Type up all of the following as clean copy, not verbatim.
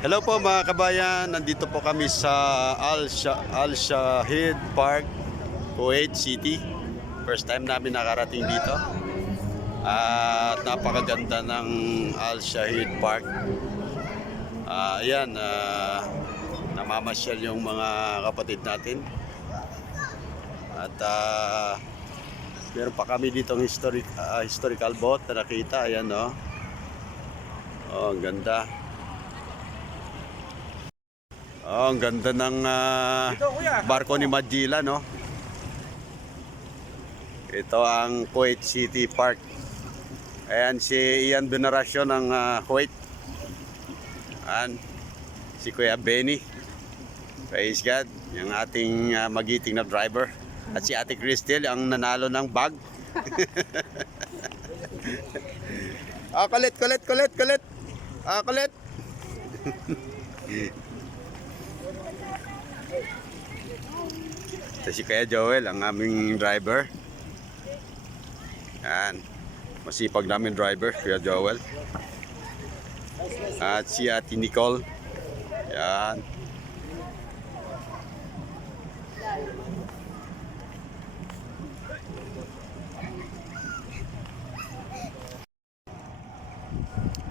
Hello po mga kabayan, nandito po kami sa Al Shahid Park, Kuwait City. First time namin nakarating dito. At napakaganda ng Al Shahid Park. Ayan, namamasyal yung mga kapatid natin. At meron pa kami ditong historical boat na nakita. Ayan, no? Oh, ang ganda. Oh, ang ganda ng barko ni Magellan, no? Ito ang Kuwait City Park. Ayan si Ian Veneracion ng Kuwait. Ayan si Kuya Benny. Praise God, yung ating magiting na driver. At si Ate Cristel, ang nanalo ng bag. Kulit. Kulit. Ito si Kuya Joel, ang aming driver. Yan. Masipag namin driver, Kuya Joel. At si Ate Nicole. Yan.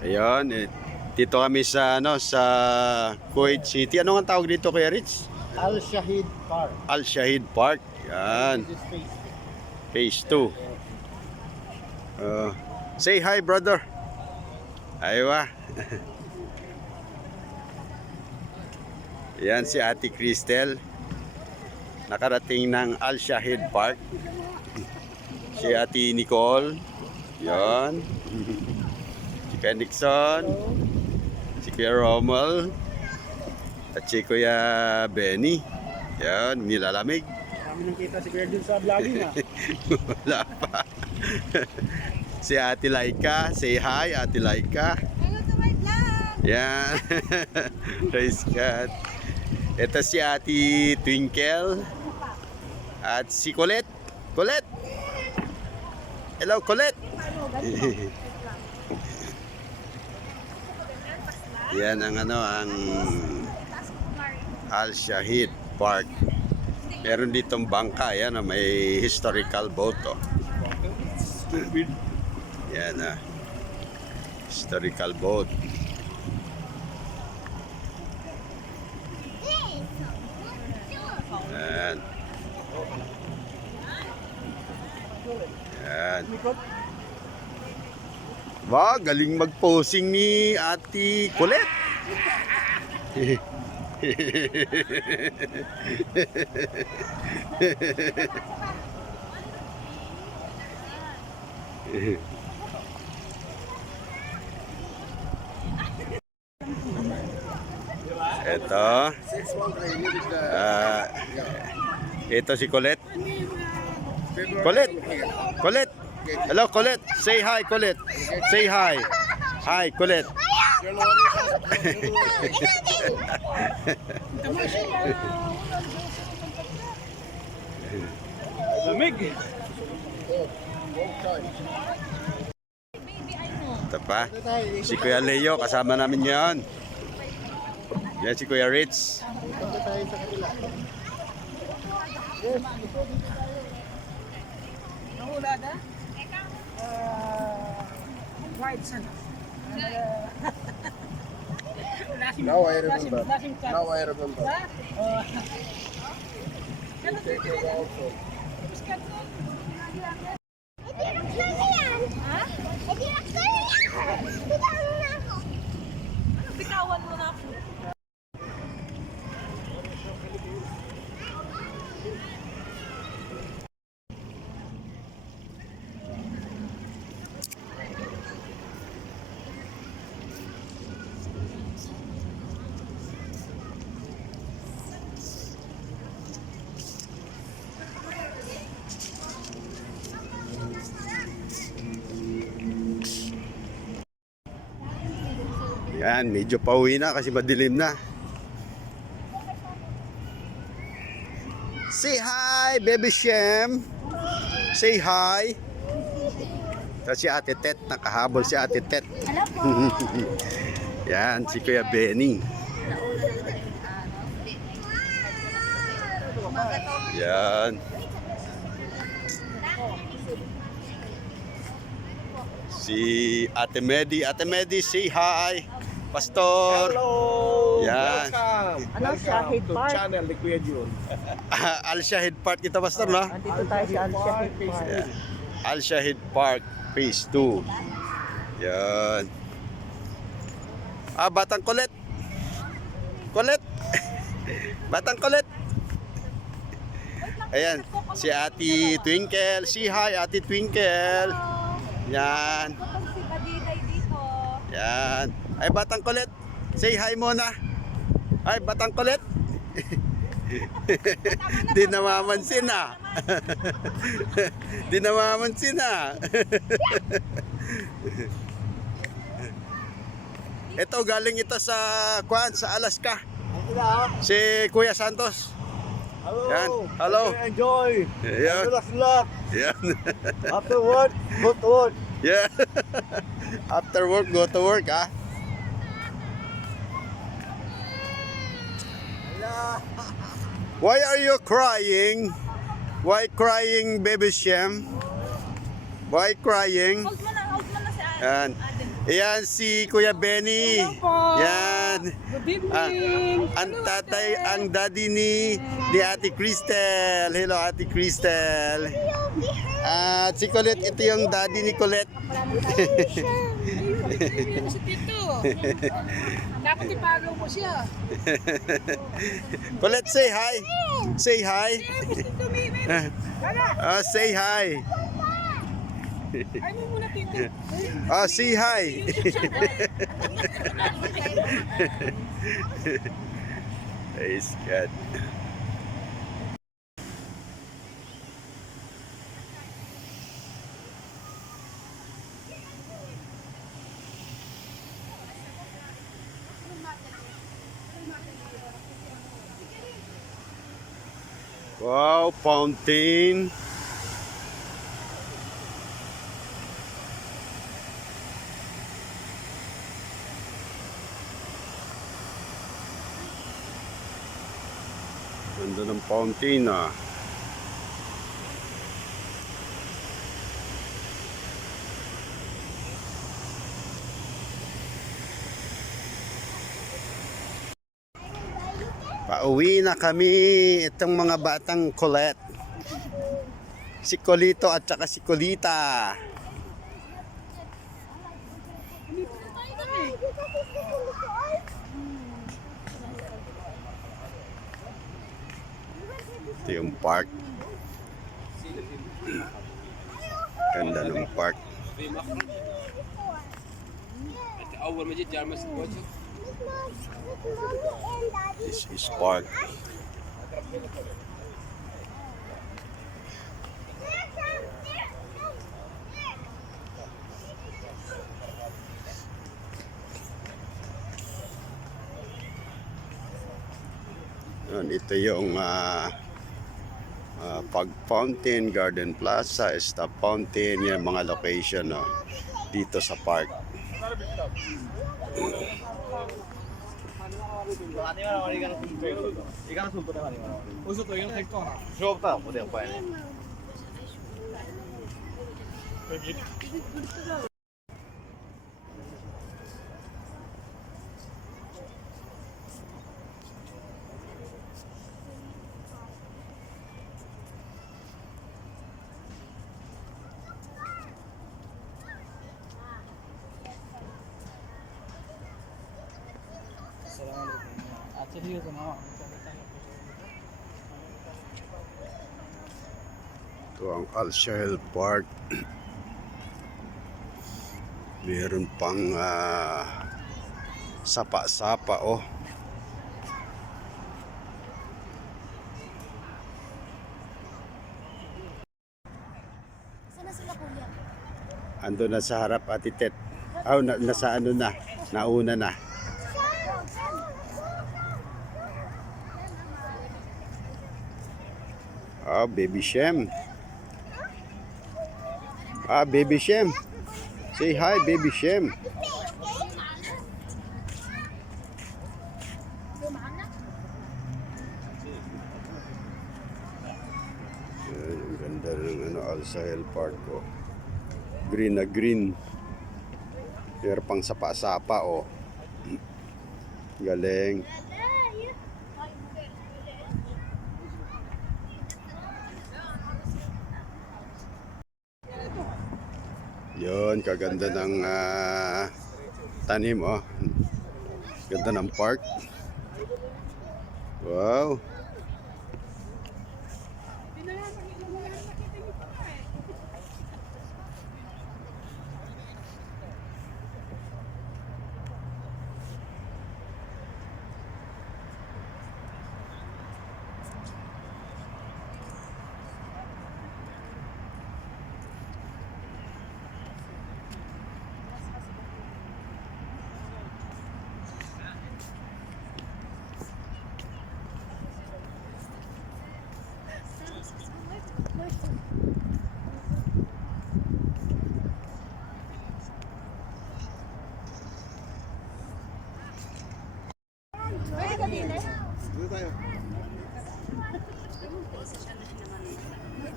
Ayun, dito kami sa sa Kuwait City. Ano ang tawag dito, Kuya Rich? Al Shahid Park. Al Shahid Park. Yan. This is Phase 2. Say hi, brother. Aywa. Yan si Ate Cristel. Nakarating ng Al Shahid Park. Si Ate Nicole. Yan. Si Kuya Nixon. Si Kuya Rommel. At si Kuya Benny. Yan, nilalamig. kami nang kita si Kuya dun sa vlogging Wala pa. Si Ate Laika. Say hi, Ate Laika. Hello to my vlog! Yan. Praise God. Ito si Ate Twinkle. At si Colette. Colette! Hello, Colette! Yan ang ang Al Shahid Park. Meron ditong bangka, yan, may historical boat. Oh. Yan, historical boat. Yan. Yan. Ba, galing mag-posing ni Ate Colette. Ito si Colette. Colette. Colette. Hello, Colette. Say hi, Colette. Say hi. Hi, Colette. Lamig. Ito pa. Si Kuya Leo, kasama namin yan. Yan si Kuya Rich. Nahula na? White sun. Now I remember. Now I remember. Bitawan mo na ako. Yan, medyo pauwi na kasi madilim na. Say hi, baby Shem. Say hi. Ito si Ate Tet, nakahabol si Ate Tet. Hello po. Yan, si Kuya Benny. Yan. Si Ate Medi. Ate Medi, say hi. Pastor. Hello! Yan. Welcome! Shahid to Park. channel ni Kuya Jun. Al Shahid Park kita, Pastor, no? Andito tayo sa Al-Shahid Park. Yeah. Al Shahid Park, Phase 2. Yan. Batang kulit. Kulit. Batang kulit. Ayan, si Ate Twinkle. Si hi, Ate Twinkle. Yan. Si Badiday dito. Yan. Ay, batang kulit. Say hi muna. Ay, batang kulit. Di namamansin na. Di namamansin na. Ito, galing ito sa Alaska. Si Kuya Santos. Hello! Yan. Hello. Enjoy! Yan. Luck! Yan. After work, go to work! Yeah. After work, go to work, ah. Why are you crying? Why crying, baby Shem? Why crying? Hold mo na si Yan. Yan si Kuya Benny. Yan. Good Ang tatay, ang daddy ni Ate Cristel. Hello, Ate Cristel. At si Colette, ito yung daddy ni Colette. Si Tito. Dapat ipalo mo siya. Colette, say hi. Say hi. Say hi. Ay mo muna, Tito. Say hi. Praise God. Wow, fountain. Ganda ng fountain, ah. Pauwi na kami, itong mga batang Colette. Si Colito at saka si Colita. Ito yung park. Ganda ng park. This is park. Yan, ito yung Pag Fountain, Garden Plaza, Stop Fountain, yung mga location, no, dito sa park. Ito ang Al-Shahil Park. Meron pang sapa-sapa, oh. Sana sila, kuya? Ando na sa harap, Ate Tet. Nasa ano na, nauna na. Baby Shem. Baby Shem. Say hi, Baby Shem. Al Sahel Park, oh. Green na green. Pero pang sapa-sapa, oh. Galing. Yun, kaganda ng tanim, oh. Ganda ng park. Wow.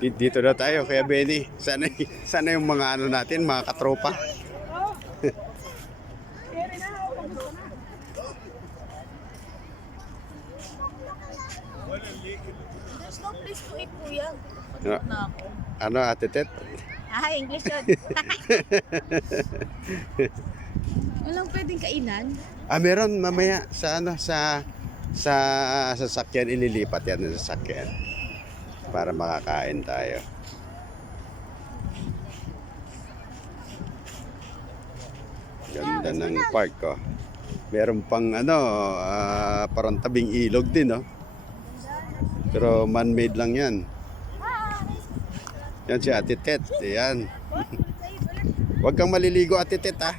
Dito na tayo, Kuya Benny. Sana yung mga ano natin, mga katropa. There's no place to eat, kuya. No. Pagod na ako. Ano, Ate Tet? Ah, English yun. Walang pwedeng kainan. Meron mamaya sa ano sa sasakyan, ililipat yan ng sasakyan para makakain tayo. Ganda ng park, oh. Meron pang ano, parang tabing ilog din, oh. Pero man-made lang yan. Yan si Ate Tet, yan. Huwag kang maliligo, Ate Tet, ha.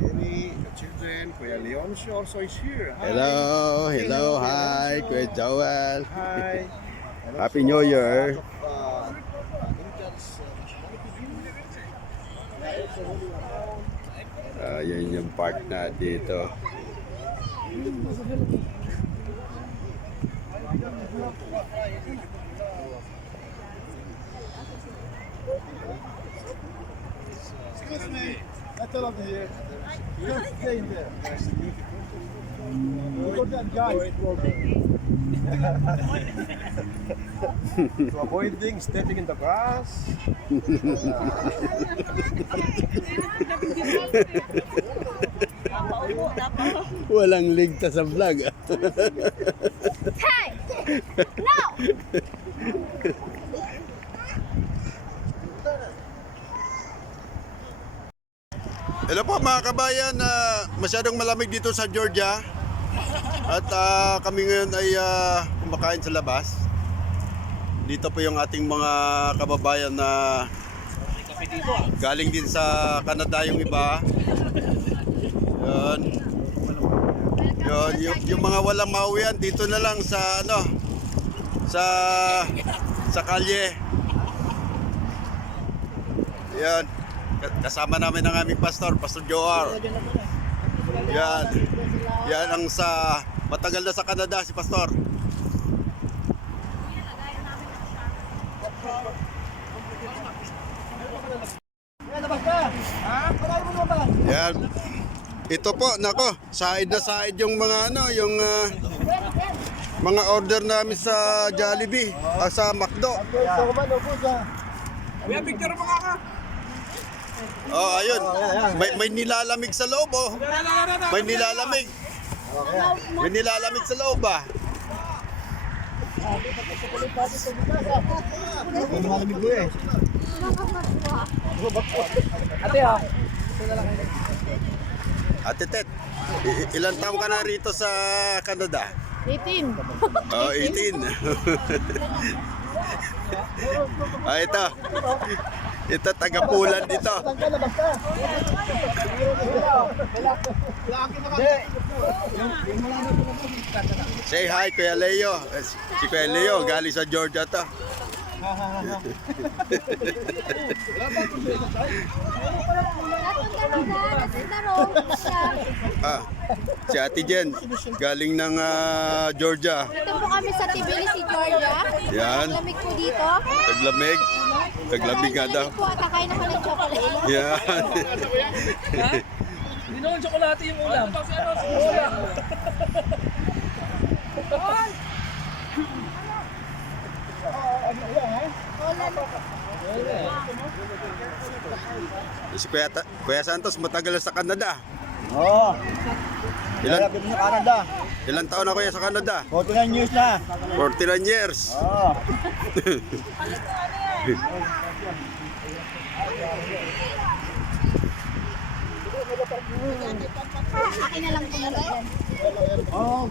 Any children, Kuya Leon also is here. Hi. Hello, hi, Kuya Joel. Hi. And Happy also New a Year. lot of, Indians, Yun yung park na dito. Excuse me. That's all of here. Just stay in there. Look at that guy. To avoiding stepping in the grass. Walang ligtas sa vlog. Hey! No! Hello po mga kabayan, masyadong malamig dito sa Georgia. At kami ngayon ay kumakain sa labas. Dito po yung ating mga kababayan na galing din sa Canada yung iba. Yun. Yung mga walang mauwian dito na lang sa ano sa kalye. Yan. Kasama namin ang aming pastor, Pastor Joar. Yan. Yan ang matagal na sa Canada si Pastor. Yan. Ito po, nako, side na side yung mga ano, yung mga order namin sa Jollibee, sa McDo. Oh, ayun. May nilalamig sa loob, oh. May nilalamig. May nilalamig sa loob, ah. Ate Tet, ilan taon ka na rito sa Canada? 18. Oh, 18. Ito. Ito, taga-pulan dito. Say hi, Kuya Leo. Si Kuya Leo, galing sa Georgia to. Ah, si Ate Jen, galing ng Georgia. Dito po kami sa Tbilisi, Georgia. Yan. Lamig po dito. Taglamig. Taglamig nga daw. Lamig po at nakain naman ng chocolate. Yan. Hindi naman tsokolate yung ulam. Ulam. Si Kuya Santos, matagal na sa Canada. Oo. Ilan, Malapit sa Canada. ilan taon na kuya sa Canada? 49 years na. 49 years. Oo. Akin na lang po yan. Oo.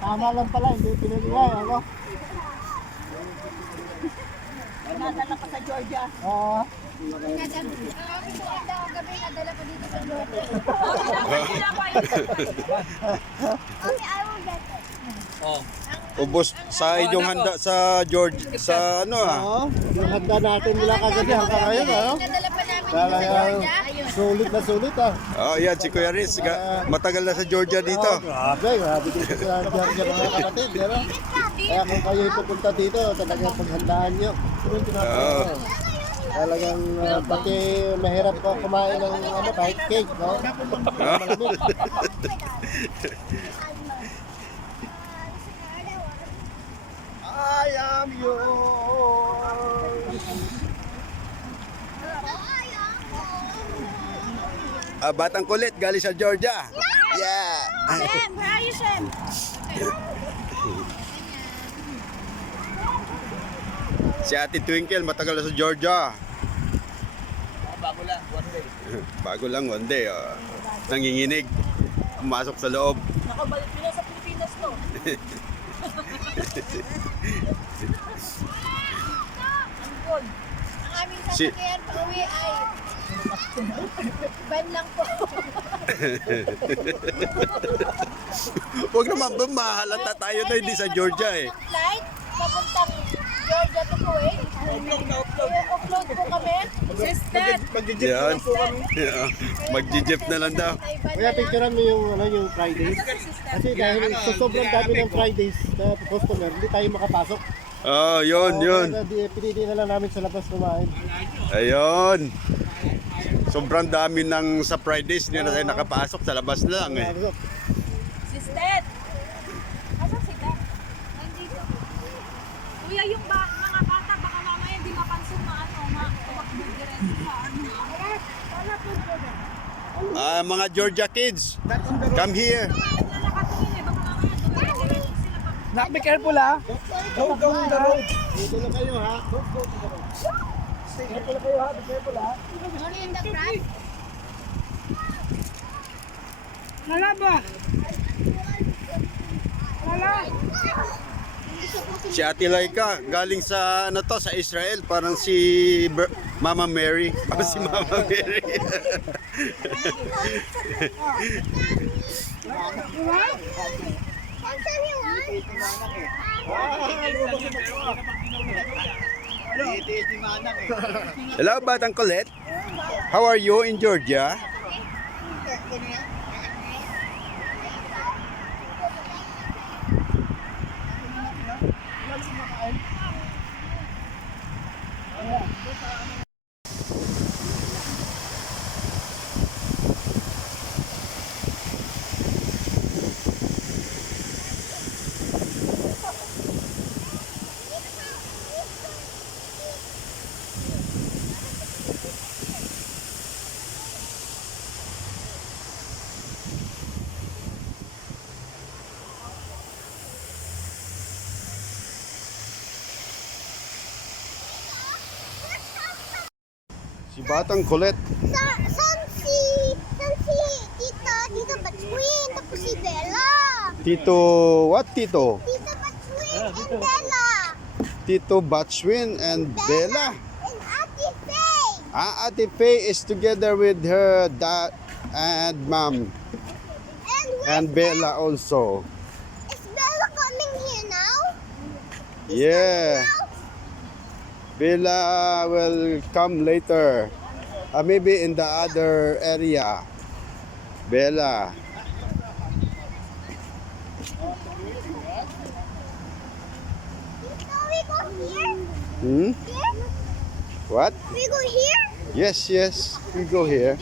Tama lang pala, hindi pinagigay ako. Nadala pa sa Georgia. Oo. Gabi nadala pa dito sa Georgia. Okay, I will get it. Oh. Ubos sa inyong handa sa George, sa ano Oo. Yung handa natin mula kagabi hanggang ngayon, ano? Nadala pa namin dito sa Talagang Georgia. sulit na sulit, ah. Oh, yan si Kuya Riz, matagal na sa Georgia dito. Grabe dito sa Georgia mga kapatid, ano? Kaya kung kayo pupunta dito, talagang paghandaan nyo. Oo. Talagang pati mahirap ko kumain ng ano, kahit cake, no? Malamig. I am yours. Batang kulit, galing sa Georgia. Yeah. Sam, where are you, Sam? Si Ate Twinkle, matagal na sa Georgia. Bago lang, one day. Bago lang, one day. Nanginginig. Pumasok sa loob. Nakabalik nila sa Pilipinas to. Ang aming Si- sasakyan pa uwi ay van lang po. Huwag naman ba mahalata tayo na hindi sa Georgia eh. Flight papuntang Georgia to Kuwait. Offload po kami. Sister. Yan. Yeah. Magji-jeep na lang daw. Kaya picturean mo yung, ano, yung Fridays. Kasi dahil sa sobrang dami ng Fridays na customer, hindi tayo makapasok. Oh, yun, yun. Kaya pinili na lang namin sa labas kumain. Ayun. Sobrang dami ng sa Fridays, hindi na tayo nakapasok, sa labas na lang eh. Sister! Asan sila? Nandito. Kuya, yung mga bata, baka mamaya hindi mapansin tumakbo diretso sa ano. Mga Georgia kids, come here. Nakatingin baka mamaya dumiretso sila pag... Nak, be careful ha. Go on the road. Dito lang kayo, ha? Go to the road. Careful lang kayo, ha? Be careful, ha? Only in the front. Wala ba? Wala. Si Ate Laika, galing sa ano to, sa Israel, parang si Mama Mary. Oh, si Mama Mary. Hello, Batang Colette. How are you in Georgia? Si Batang Colette. San si Tita Batwin, tapos si Bella. Tito, what Tito? Tita Batwin and Bella. Tito Batchwin and Bella. And Ate Faye. Ate Faye is together with her dad and mom. And And Bella also. is Bella coming here now? Yeah. Bella will come later. Maybe in the other area. Bella. So we go here? Hmm? Here? What? We go here? Yes, yes. We go here.